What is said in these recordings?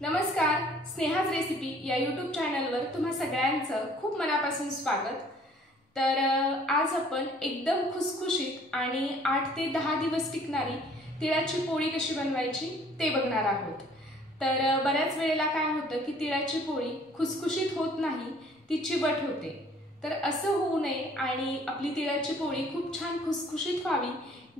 नमस्कार, स्नेहाज रेसिपी या यूट्यूब चॅनलवर तुम्हा सगळ्यांचं खूप मनापासून स्वागत। तर आज आपण एकदम खुसखुशीत आणि 8 ते 10 दिवस टिकणारी तिळाची पोळी कशी बनवायची ते बघणार आहोत। तर बऱ्याच वेळेला काय होतं की तिळाची पोळी खुसखुशीत होत नाही, ती चिवट होते। तर असं होऊ नये आणि आपली तिळाची पोळी खूप छान खुसखुशीत व्हावी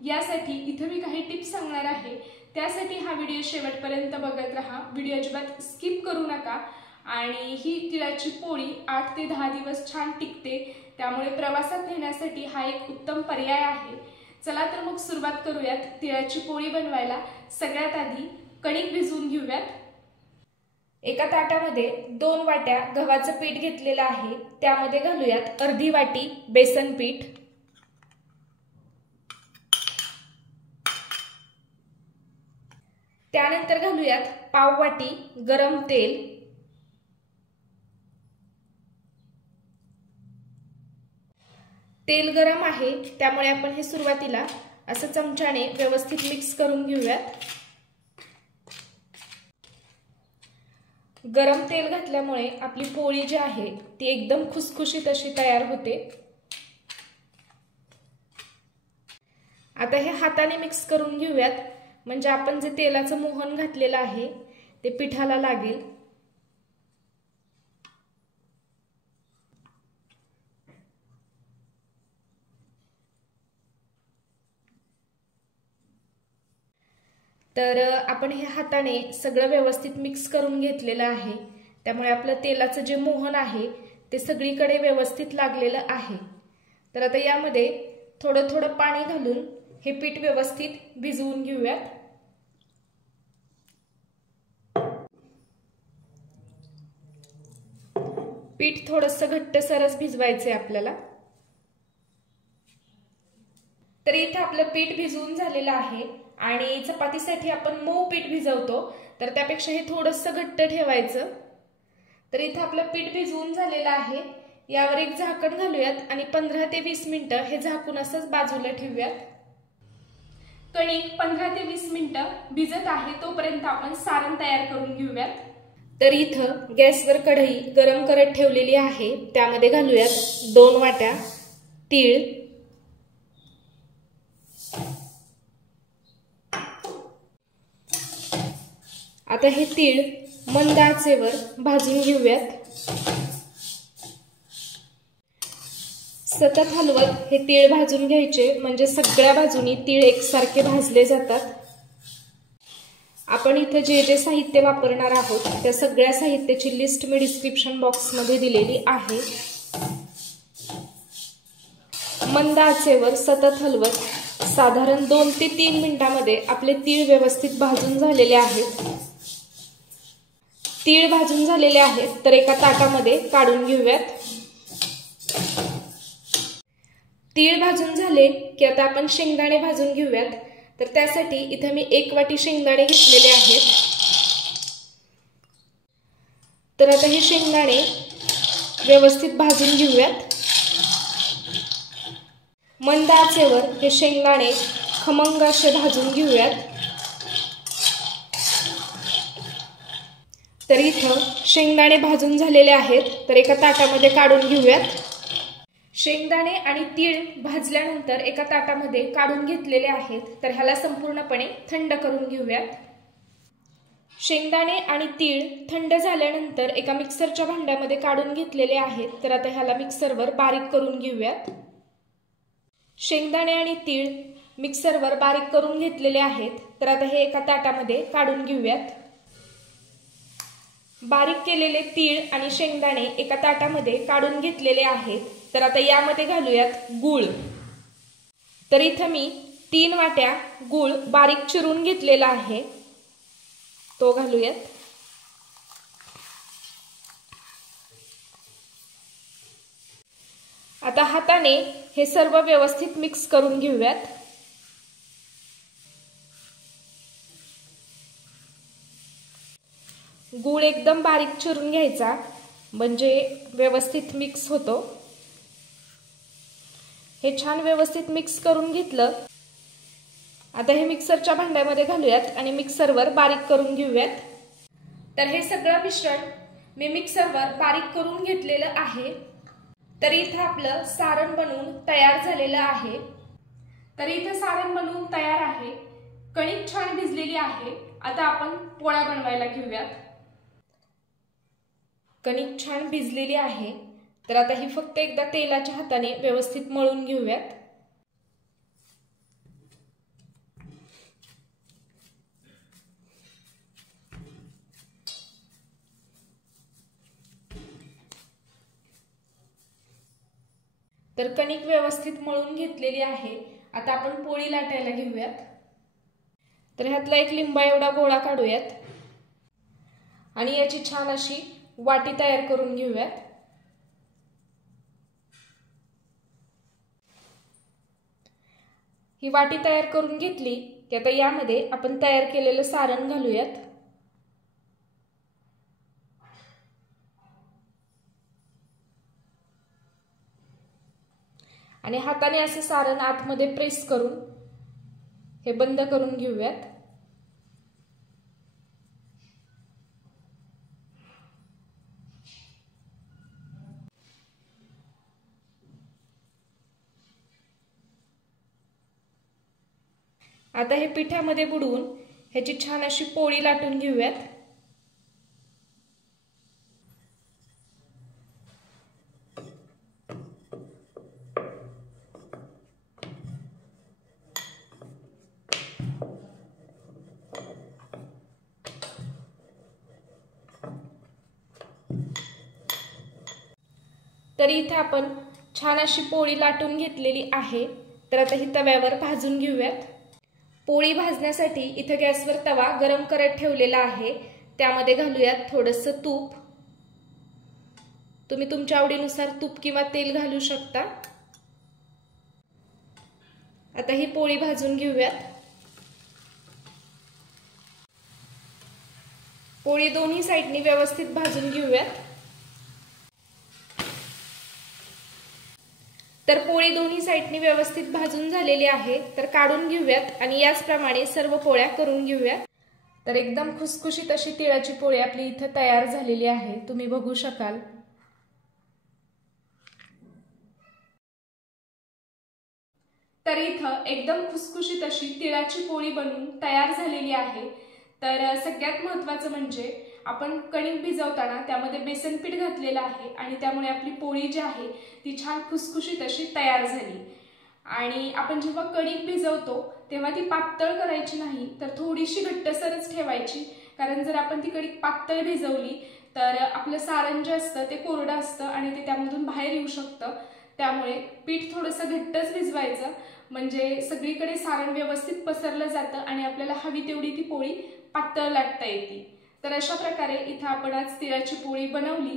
यासाठी इथे मी काही टिप्स सांगणार आहे। त्यासाठी हा व्हिडिओ शेवटपर्यंत बघत रहा, व्हिडिओ अजिबात स्किप करू नका। आणि ही तिळाची पोळी 8 ते 10 दिवस छान टिकते, त्यामुळे प्रवासात नेण्यासाठी हा एक उत्तम पर्याय आहे। चला तर मग सुरुवात करूयात तिळाची पोळी बनवायला। सगळ्यात आधी कणिक भिजवून घेऊयात। एका ताटामध्ये 2 वाट्या गव्हाचं पीठ घेतलेलं आहे, त्यामध्ये घालूयात अर्धी वाटी बेसन पीठ, त्यानंतर घालूयात पाव वाटी गरम तेल, तेल गरम आहे त्यामुळे आपण हे सुरुवातीला असं चमच्याने व्यवस्थित मिक्स करून घेऊयात। गरम तेल घातल्यामुळे आपली पोळी जी आहे ती एकदम खुसखुशीत अशी तयार होते। आता हे हाताने मिक्स करून घेऊयात, म्हणजे आपण जे तेलाचं मोहन घातलेलं आहे ते पिठाला लागेल। तर आपण हे हाताने सगळं व्यवस्थित मिक्स करून घेतलेलं आहे, त्यामुळे आपलं तेलाचं जे मोहन आहे ते सगळीकडे व्यवस्थित लागलेलं आहे। तर आता यामध्ये थोडं थोडं पाणी घालून हे पीठ व्यवस्थित भिजवून घेऊयात। पीठ थोडंसं घट्टसरच भिजवायचे आपल्याला। तर इथे आपलं पीठ भिजवून झालेलं आहे आणि चपातीसाठी आपण मऊ पीठ भिजवतो, तर त्यापेक्षा हे थोडंसं घट्ट ठेवायचं। तर इथे आपलं पीठ भिजवून झालेलं आहे, यावर एक झाकण घालूयात आणि 15 ते 20 मिनिटं हे झाकून असंच बाजूला ठेवूयात। कणिक 15 ते 20 मिनिटं भिजत आहे तोपर्यंत आपण सारण तयार करून घेऊयात। तर इथं गॅसवर कढई गरम करत ठेवलेली आहे, त्यामध्ये घालूयात 2 वाट्या तीळ, आता हे तीळ मंद आचेवर भाजून घेऊयात। सतत हलवत हे तीळ भाजून घ्यायचे, म्हणजे सगळ्या बाजूनी तीळ एकसारखे भाजले जातात। आपण इथे जे जे साहित्य वापरणार आहोत त्या सगळ्या साहित्याची लिस्ट मी डिस्क्रिप्शन बॉक्समध्ये दिलेली आहे। मंद आचेवर सतत हलवत साधारण 2 ते 3 मिनिटांमध्ये आपले तीळ व्यवस्थित भाजून झालेले आहेत। तीळ भाजून झालेले आहेत तर एका ताटामध्ये काढून घेऊयात। तीळ भाजून झाले की आता आपण शेंगदाणे भाजून घेऊयात। तर त्यासाठी इथे मी 1 वाटी शेंगदाणे घेतलेले आहेत। तर आता हे शेंगदाणे व्यवस्थित भाजून घेऊयात। मंद आचेवर हे शेंगदाणे खमंग असे भाजून घेऊयात। तर इथं शेंगदाणे भाजून झालेले आहेत, तर एका ताटामध्ये काढून घेऊयात। शेंगदाणे आणि तीळ भाजल्यानंतर एका ताटामध्ये काढून घेतलेले आहेत, तर ह्याला संपूर्णपणे थंड करून घेऊयात। शेंगदाणे आणि तीळ थंड झाल्यानंतर एका मिक्सरच्या भांड्यामध्ये काढून घेतलेले आहेत, तर आता ह्याला मिक्सरवर बारीक करून घेऊयात। शेंगदाणे आणि तीळ मिक्सरवर बारीक करून घेतलेले आहेत, तर आता हे एका ताटामध्ये काढून घेऊयात। बारीक केलेले तीळ आणि शेंगदाणे एका ताटामध्ये काढून घेतलेले आहेत, तर आता यामध्ये घालूयात गूळ। तर इथं मी 3 वाट्या गूळ बारीक चिरून घेतलेला आहे, तो घालूयात। आता हाताने हे सर्व व्यवस्थित मिक्स करून घेऊयात। गूळ एकदम बारीक चिरून घ्यायचा, म्हणजे व्यवस्थित मिक्स होतो। हे छान व्यवस्थित मिक्स करून घेतलं। आता हे मिक्सरच्या भांड्यामध्ये घालूयात आणि मिक्सरवर बारीक करून घेऊयात। तर हे सगळं मिश्रण मी मिक्सरवर बारीक करून घेतलेलं आहे। तर इथं आपलं सारण बनवून तयार झालेलं आहे। तर इथं सारण बनवून तयार आहे, कणिक छान भिजलेली आहे। आता आपण पोळ्या बनवायला घेऊयात। कणिक छान भिजलेली आहे, तर आता ही फक्त एकदा तेलाच्या हाताने व्यवस्थित मळून घेऊयात। तर कणिक व्यवस्थित मळून घेतलेली आहे। आता आपण पोळी लाटायला घेऊयात। तर ह्यातला एक लिंबा एवढा गोळा काढूयात आणि याची छान अशी वाटी तयार करून घेऊयात। ही वाटी तयार करून घेतली की आता यामध्ये आपण तयार केलेलं सारण घालूयात। आणि हाताने असे सारण आतमध्ये प्रेस करून हे बंद करून घेऊयात। आता हे पिठामध्ये बुडवून ह्याची छान अशी पोळी लाटून घेऊयात। तर इथे आपण छान अशी पोळी लाटून घेतलेली आहे। तर आता ही तव्यावर भाजून घेऊयात। पोळी भाजण्यासाठी इथे गॅसवर तवा गरम करत ठेवलेला आहे, त्यामध्ये घालूयात थोडंसं तूप। तुम्ही तुमच्या आवडीनुसार तूप किंवा तेल घालू शकता। आता ही पोळी भाजून घेऊयात। पोळी दोन्ही साइडनी व्यवस्थित भाजून घेऊयात। तर पोळी दोन्ही साइडनी व्यवस्थित भाजून झालेली आहे, तर काढून घेऊयात आणि याचप्रमाणे सर्व पोळ्या करून घेऊयात। तर एकदम खुसखुशीत अशी तिळाची पोळी आपली इथं तयार झालेली आहे, तुम्ही बघू शकाल। तर इथं एकदम खुसखुशीत अशी तिळाची पोळी बनवून तयार झालेली आहे। तर सगळ्यात महत्त्वाचं म्हणजे आपण कणिक भिजवताना त्यामध्ये बेसन पीठ घातलेलं आहे आणि त्यामुळे आपली पोळी जी आहे ती छान खुसखुशीत अशी तयार झाली। आणि आपण जेव्हा कणिक भिजवतो तेव्हा ती पातळ करायची नाही, तर थोडीशी घट्टसरच ठेवायची, कारण जर आपण ती कणिक पातळ भिजवली तर आपलं सारण जे असतं ते कोरडं असतं आणि ते त्यामधून बाहेर येऊ शकतं। त्यामुळे पीठ थोडंसं घट्टच भिजवायचं, म्हणजे सगळीकडे सारण व्यवस्थित पसरलं जातं आणि आपल्याला हवी तेवढी ती पोळी पातळ लाटता येते। तर अशा प्रकारे इथं आपण आज तिळाची पोळी बनवली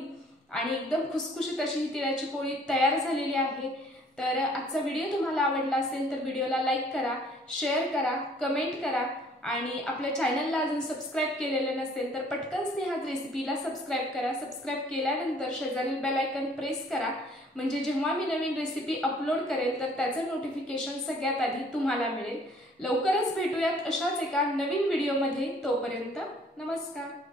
आणि एकदम खुसखुशीत अशी ही तिळाची पोळी तयार झालेली आहे। तर आजचा व्हिडिओ तुम्हाला आवडला असेल तर व्हिडिओला लाईक करा, शेअर करा, कमेंट करा आणि आपल्या चॅनलला अजून सबस्क्राइब केलेलं नसेल तर पटकन स्नेहाज रेसिपीला सबस्क्राइब करा। सबस्क्राइब केल्यानंतर शेजारील बेल आयकॉन प्रेस करा, म्हणजे जेव्हा मी नवीन रेसिपी अपलोड करेल तर त्याचं नोटिफिकेशन सगळ्यात आधी तुम्हाला मिळेल। लवकरच भेटूयात अशाच एका नवीन व्हिडिओमध्ये। तोपर्यंत नमस्कार।